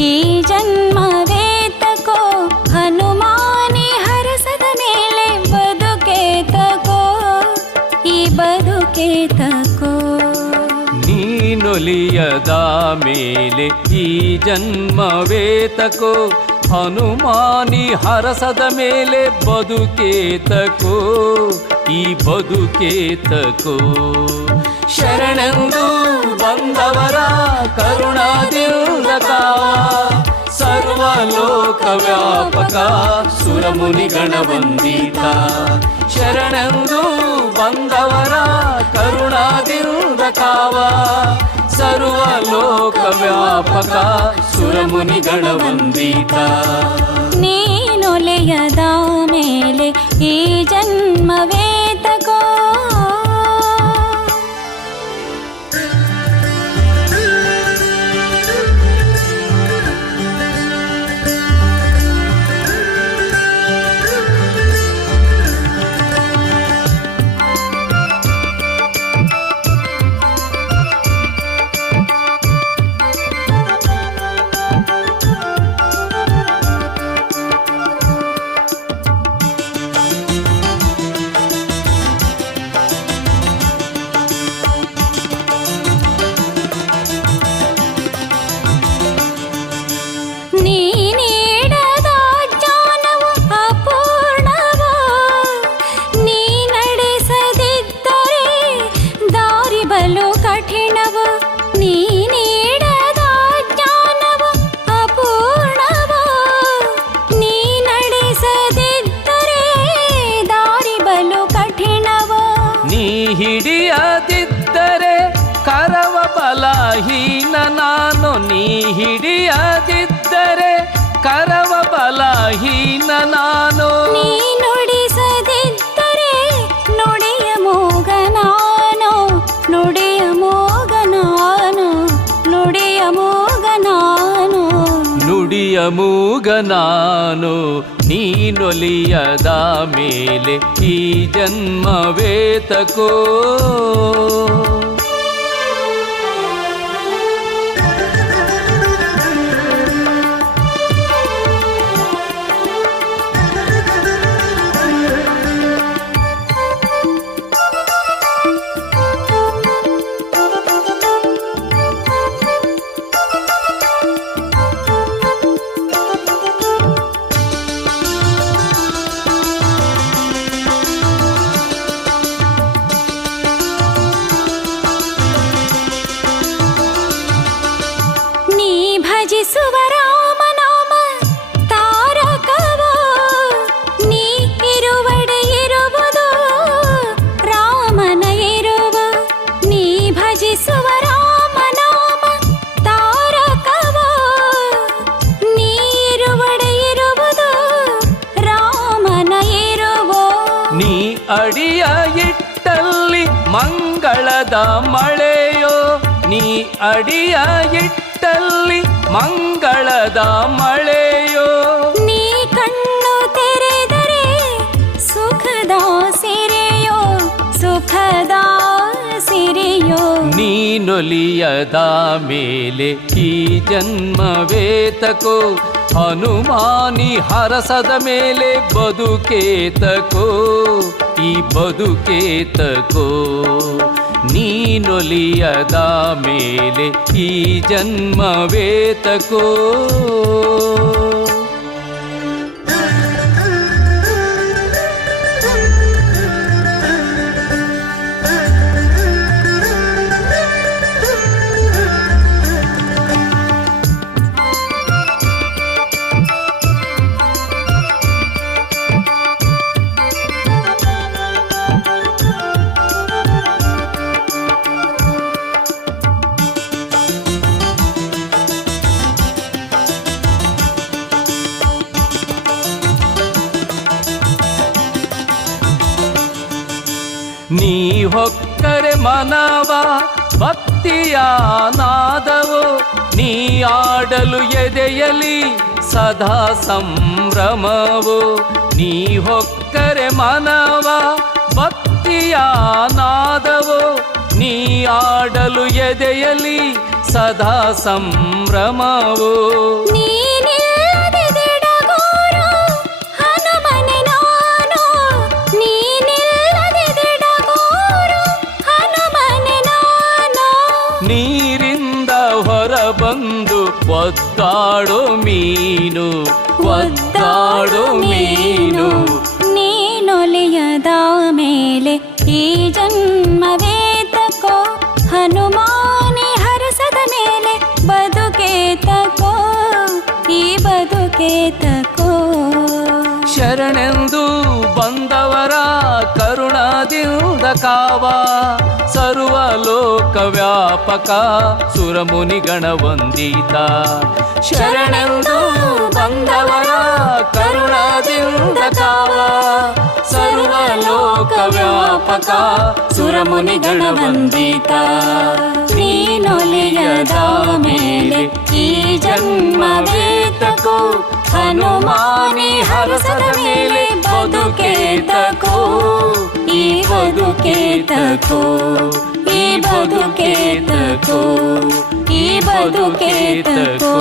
ಈ ಜನ್ಮವೇತಕೋ ಹನುಮಾನಿ ಹರಸದ ಮೇಲೆ ಬದುಕೇತಕೋ ಈ ಬದುಕೇತಕೋ ನೀನೊಲಿಯದ ಮೇಲೆ ಈ ಜನ್ಮವೇತಕೋ ಹನುಮಾನಿ ಹರಸದ ಮೇಲೆ ಬದುಕೇತಕೋ ಈ ಬದುಕೇತಕೋ ಶರಣೆಂದು ಬಂದವರ ಕರುಣಾದಿಂದ ಕಾವ ಸರ್ವಲೋಕ ವ್ಯಾಪಕ ಸುರಮುನಿಗಣ ವಂದಿತ ಶರಣೆಂದು ಬಂದವರ ಕರುಣಾದಿಂದ ಕಾವ ಸರ್ವಲೋಕ ವ್ಯಾಪಕ ಸುರಮುನಿಗಣ ವಂದಿತ ನೀನೊಲೆಯದ ಮೇಲೆ ಈ ಜನ್ಮವೇತಕೋ ಹಿಡಿಯದಿದ್ದರೆ ಕರವ ಬಲಹೀನ ನಾನು ನೀ ಹಿಡಿಯದಿದ್ದರೆ ಕರವ ಬಲಹೀನ ನಾನು ನೀ ನುಡಿಸದಿದ್ದರೆ ನುಡಿಯ ಮೂಗ ನಾನು ನುಡಿಯ ಮೂಗ ನಾನು ನುಡಿಯ ಮೂಗ ನಾನು ನುಡಿಯ ಮೂಗ ನಾನು ನೀನೊಲಿಯದ ಮೇಲೆ ಈ ಜನ್ಮವೇತಕೋ ಭಜಿಸುವ ರಾಮನಾಮ ತಾರಕವೋ ನೀ ಇರುವಡೆ ಇರುವುದು ರಾಮನ ಇರುವ ನೀ ಭಜಿಸುವ ರಾಮನಾಮ ತಾರಕವೋ ನೀ ಇರುವಡೆ ಇರುವುದು ರಾಮನ ಇರುವೋ ನೀ ಅಡಿಯ ಇಟ್ಟಲ್ಲಿ ಮಂಗಳದ ಮಳೆಯೋ ನೀ ಅಡಿಯ ಇಟ್ಟಲ್ಲಿ ಮಂಗಳದ ಮಳೆಯೋ ನೀ ಕಣ್ಣು ತೆರೆದರೆ ಸುಖದ ಸಿರೆಯೋ ಸುಖದ ಸಿರೆಯೋ ನೀನೊಲಿಯದ ಮೇಲೆ ಈ ಜನ್ಮವೇತಕೋ ಹನುಮಾನಿ ಹರಸದ ಮೇಲೆ ಬದುಕೇತಕೋ ಈ ಬದುಕೇತಕೋ ನೀನೊಲಿಯದ ಮೇಲೆ ಈ ಜನ್ಮವೇತಕೋ. ನೀ ಹೊಕ್ಕರೆ ಮನವ ಭಕ್ತಿಯ ನಾದವೋ, ನೀ ಆಡಲು ಎದೆಯಲಿ ಸದಾ ಸಂಭ್ರಮವೋ. ನೀ ಹೊಕ್ಕರೆ ಮನವ ಭಕ್ತಿಯ ನಾದವೋ, ನೀ ಆಡಲು ಎದೆಯಲಿ ಸದಾ ಸಂಭ್ರಮವೋ. ನೀರಿಂದ ಹೊರಬಂದು ಒದ್ದಾಡೋ ಮೀನು, ಒದ್ದಾಡೋ ಮೀನು. ನೀನೊಲಿಯದ ಮೇಲೆ ಈ ಜನ್ಮವೇತಕೋ, ಹನುಮಾನಿ ಹರಸದ ಮೇಲೆ ಬದುಕೇತಕೋ, ಈ ಬದುಕೇತಕೋ. ಶರಣೆಂದು ಬಂದವರ ಕರುಣದಿಂದ ಕಾವ, ಸರ್ವಲೋಕ ವ್ಯಾಪಕ ಸುರಮುನಿಗಣ ವಂದಿತ. ಶರಣೆಂದು ಬಂದವರ ಕರುಣದಿಂದ ಕಾವ, ಸರ್ವಲೋಕ ವ್ಯಾಪಕ ಸುರಮುನಿಗಣ ವಂದಿತ. ನೀನೊಲಿಯದ ಮೇಲೆ ಈ ಜನ್ಮವೇತಕೋ, ಹನುಮಾನಿ ಹರಸದ ಮೇಲೆ ಬದುಕೇತಕೋ, ಈ ಬದುಕೇತಕೋ, ಈ ಬದುಕೇತಕೋ, ಈ ಬದುಕೇತಕೋ.